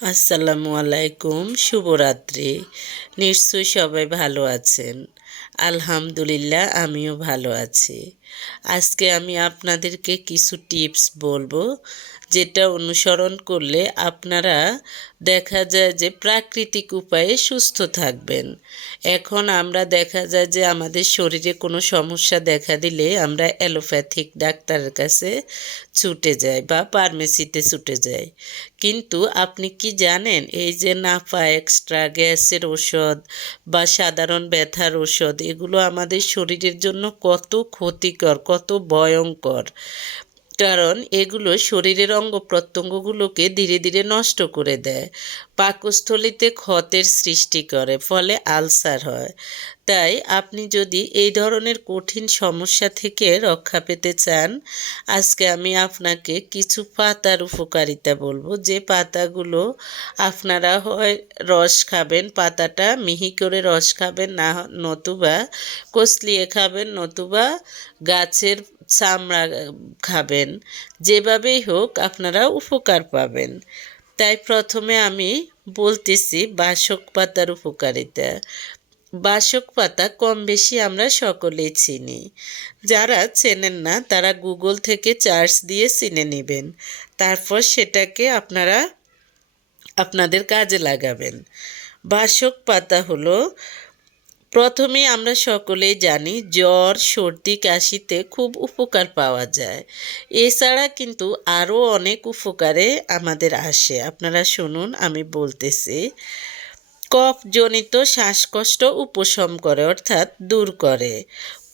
আসসালামু আলাইকুম, শুভরাত্রি। নিশ্চয়ই সবাই ভালো আছেন। আলহামদুলিল্লাহ আমিও ভালো আছি। আজকে আমি আপনাদেরকে কিছু টিপস বলবো, যেটা অনুসরণ করলে আপনারা দেখা যায় যে প্রাকৃতিক উপায়ে সুস্থ থাকবেন। এখন আমরা দেখা যায় যে আমাদের শরীরে কোনো সমস্যা দেখা দিলে আমরা অ্যালোপ্যাথিক ডাক্তারের কাছে ছুটে যাই বা ফার্মেসিতে ছুটে যাই। কিন্তু আপনি কি জানেন এই যে নাফা এক্সট্রা গ্যাসের ওষুধ বা সাধারণ ব্যথার ওষুধ, এগুলো আমাদের শরীরের জন্য কত ক্ষতিকর, কত ভয়ঙ্কর। কারণ এগুলো শরীরের অঙ্গ প্রত্যঙ্গগুলোকে ধীরে ধীরে নষ্ট করে দেয়, পাকস্থলিতে ক্ষতের সৃষ্টি করে, ফলে আলসার হয়। তাই আপনি যদি এই ধরনের কঠিন সমস্যা থেকে রক্ষা পেতে চান, আজকে আমি আপনাকে কিছু পাতার উপকারিতা বলবো। যে পাতাগুলো আপনারা হয় রস খাবেন, পাতাটা মিহি করে রস খাবেন, না নতুবা কচলিয়ে খাবেন, নতুবা গাছের চামড়া খাবেন। যেভাবেই হোক আপনারা উপকার পাবেন। তাই প্রথমে আমি বলতেছি বাসক পাতার উপকারিতা। বাসক পাতা কম বেশি আমরা সকলেই চিনি। যারা চেনেন না তারা গুগল থেকে সার্চ দিয়ে চিনে নেবেন। তারপর সেটাকে আপনারা আপনাদের কাজে লাগাবেন। বাসক পাতা হলো, প্রথমেই আমরা সকলেই জানি জ্বর, সর্দি, কাশিতে খুব উপকার পাওয়া যায়। এছাড়া কিন্তু আরও অনেক উপকারে আমাদের আসে। আপনারা শুনুন, আমি বলতেছি। কফজনিত শ্বাসকষ্ট উপশম করে, অর্থাৎ দূর করে।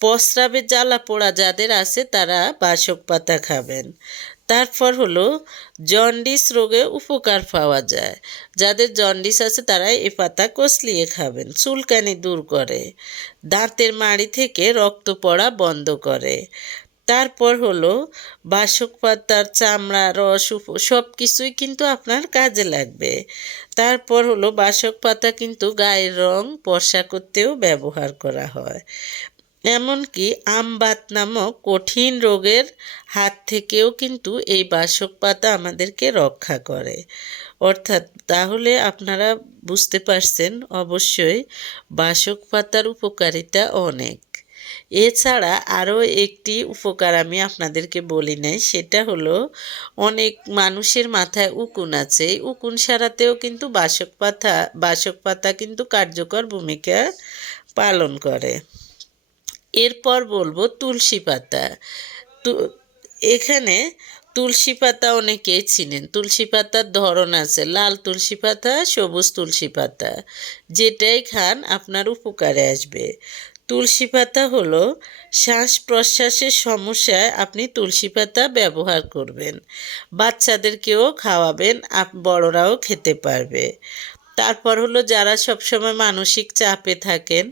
প্রস্রাবে জ্বালা পোড়া যাদের আছে তারা বাসক পাতা খাবেন। তারপর হলো জন্ডিস রোগে উপকার পাওয়া যায়। যাদের জন্ডিস আছে তারা এই পাতা কচলিয়ে খাবেন। চুলকানি দূর করে, দাঁতের মাড়ি থেকে রক্ত পড়া বন্ধ করে। তারপর হলো বাসক পাতার চামড়া, রস, সব কিছুই কিন্তু আপনার কাজে লাগবে। তারপর হলো বাসক পাতা কিন্তু গায়ের রং ফর্সা করতেও ব্যবহার করা হয়। এমনকি আমবাত নামক কঠিন রোগের হাত থেকেও কিন্তু এই বাসক পাতা আমাদেরকে রক্ষা করে। অর্থাৎ তাহলে আপনারা বুঝতে পারছেন অবশ্যই বাসক পাতার উপকারিতা অনেক। এছাড়া আরও একটি উপকার আমি আপনাদেরকে বলি নাই, সেটা হলো অনেক মানুষের মাথায় উকুন আছে। এই উকুন সারাতেও কিন্তু বাসক পাতা কিন্তু কার্যকর ভূমিকা পালন করে। এরপর বলবো তুলসী পাতা। তু এখানে তুলসী পাতা অনেকেই চিনেন। তুলসী পাতার ধরন আছে, লাল তুলসী পাতা, সবুজ তুলসী পাতা। যেটাই খান আপনার উপকারে আসবে। তুলসী পাতা হলো শ্বাস প্রশ্বাসের সমস্যায় আপনি তুলসী পাতা ব্যবহার করবেন। বাচ্চাদেরকেও খাওয়াবেন, বড়রাও খেতে পারবে। তারপর হলো যারা সবসময় মানসিক চাপে থাকেন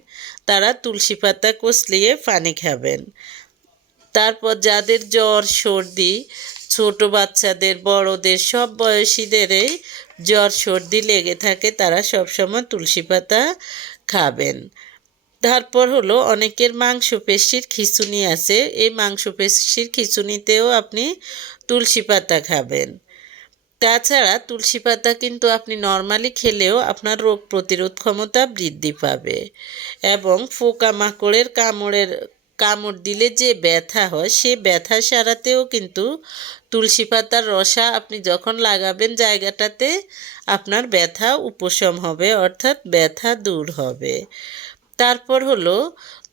তারা তুলসী পাতা কচলিয়ে পানি খাবেন। তারপর যাদের জ্বর, সর্দি, ছোট বাচ্চাদের, বড়দের, সব বয়সীদেরই জ্বর সর্দি লেগে থাকে, তারা সবসময় তুলসী পাতা খাবেন। তারপর হলো অনেকের মাংসপেশির খিঁচুনি আছে, এই মাংসপেশির খিঁচুনিতেও আপনি তুলসী পাতা খাবেন। তাছাড়া তুলসী পাতা কিন্তু আপনি নর্মালি খেলেও আপনার রোগ প্রতিরোধ ক্ষমতা বৃদ্ধি পাবে। এবং পোকামাকড়ের কামড় দিলে যে ব্যথা হয় সে ব্যথা সারাতেও কিন্তু তুলসী পাতার রসা আপনি যখন লাগাবেন জায়গাটাতে আপনার ব্যথা উপশম হবে, অর্থাৎ ব্যথা দূর হবে। তারপর হলো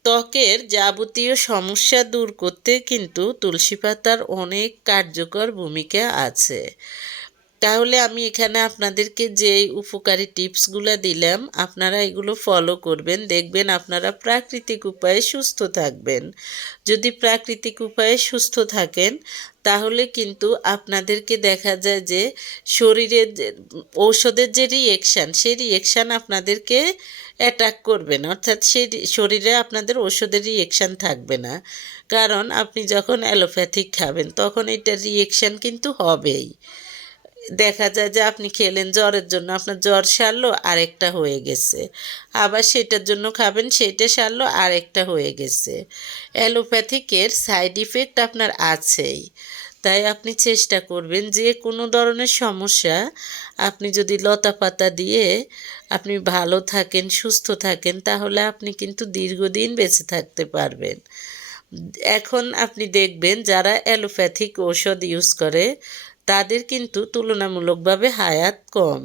ত্বকের যাবতীয় সমস্যা দূর করতে কিন্তু তুলসী পাতার অনেক কার্যকর ভূমিকা আছে। তাহলে আমি এখানে আপনাদেরকে যে উপকারী টিপসগুলো দিলাম আপনারা এগুলো ফলো করবেন, দেখবেন আপনারা প্রাকৃতিক উপায়ে সুস্থ থাকবেন। যদি প্রাকৃতিক উপায়ে সুস্থ থাকেন তাহলে কিন্তু আপনাদেরকে দেখা যায় যে শরীরের যে ঔষধের যে রিয়েকশান, সেই রিয়েকশান আপনাদেরকে অ্যাটাক করবে না, অর্থাৎ সেই শরীরে আপনাদের ওষুধের রিয়েকশান থাকবে না। কারণ আপনি যখন অ্যালোপ্যাথিক খাবেন তখন এটার রিয়েকশান কিন্তু হবেই। দেখা যায় যে আপনি খেলেন জ্বরের জন্য, আপনার জ্বর সারলো আরেকটা হয়ে গেছে, আবার সেটার জন্য খাবেন, সেইটা সারলো আরেকটা হয়ে গেছে। অ্যালোপ্যাথিকের সাইড ইফেক্ট আপনার আছেই। তাই আপনি চেষ্টা করবেন যে কোনো ধরনের সমস্যা আপনি যদি লতাপাতা দিয়ে আপনি ভালো থাকেন, সুস্থ থাকেন, তাহলে আপনি কিন্তু দীর্ঘদিন বেঁচে থাকতে পারবেন। এখন আপনি দেখবেন যারা অ্যালোপ্যাথিক ঔষধ ইউজ করে তাদের কিন্তু তুলনামূলকভাবে হায়াত কম।